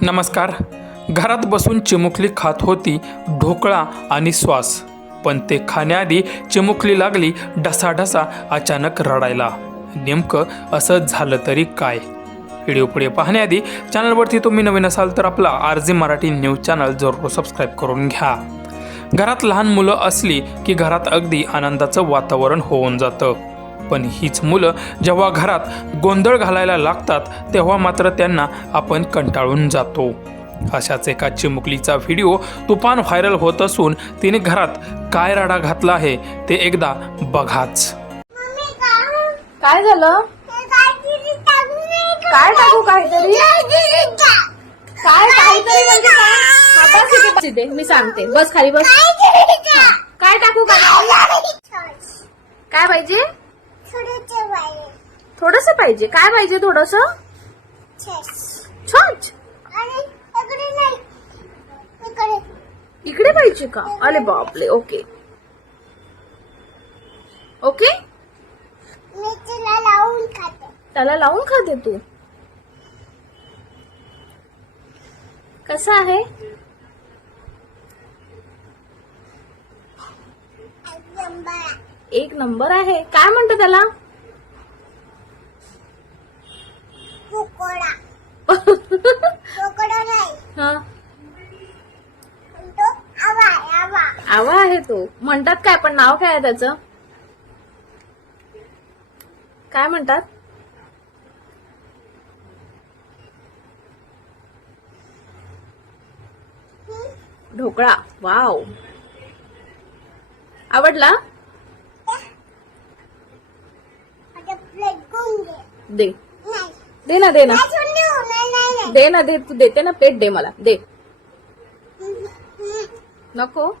नमस्कार. घरात बसून चिमुकली खात होती ढोकळा आणि श्वास. पण ते खाण्याआधी चिमुकली लागली ढसाढसा अचानक रडायला. नेमकं असं झालं तरी काय? व्हिडिओ पुढे पाहण्याआधी चॅनलवरती तुम्ही नवीन असाल तर आपला R J Marathi news channel जरूर सबस्क्राईब करून घ्या. घरात लहान मुलं असली की घरात अगदी आनंदाचं वातावरण होऊन जातं. पण हीच मुलं जेव्हा घरात गोंधळ घालायला लागतात तेव्हा मात्र त्यांना आपण कंटाळून जातो. अशाच एका चिमुकलीचा व्हिडिओ तुफान व्हायरल होत असून तिने घरात काय राडा घातला आहे ते एकदा बघाच. काय झालं? काय टाकू काहीतरी? काय काहीतरी म्हणजे मी सांगते. बस खाली बस. काय टाकू काय काय पाहिजे? थोडस पाहिजे. काय पाहिजे थोडस? छाछ इकडे पाहिजे का? अरे बापले ओके. ओके? त्याला लावून खाते तू. कसं आहे. एक नंबर आहे. काय म्हणतो त्याला? आवा आहे तो. म्हणतात काय पण नाव काय आहे त्याचं? काय म्हणतात? ढोकळा. वाव. आवडला? दे. दे ना दे ना. दे ना दे. तू देते ना प्लेट दे मला. दे. नको.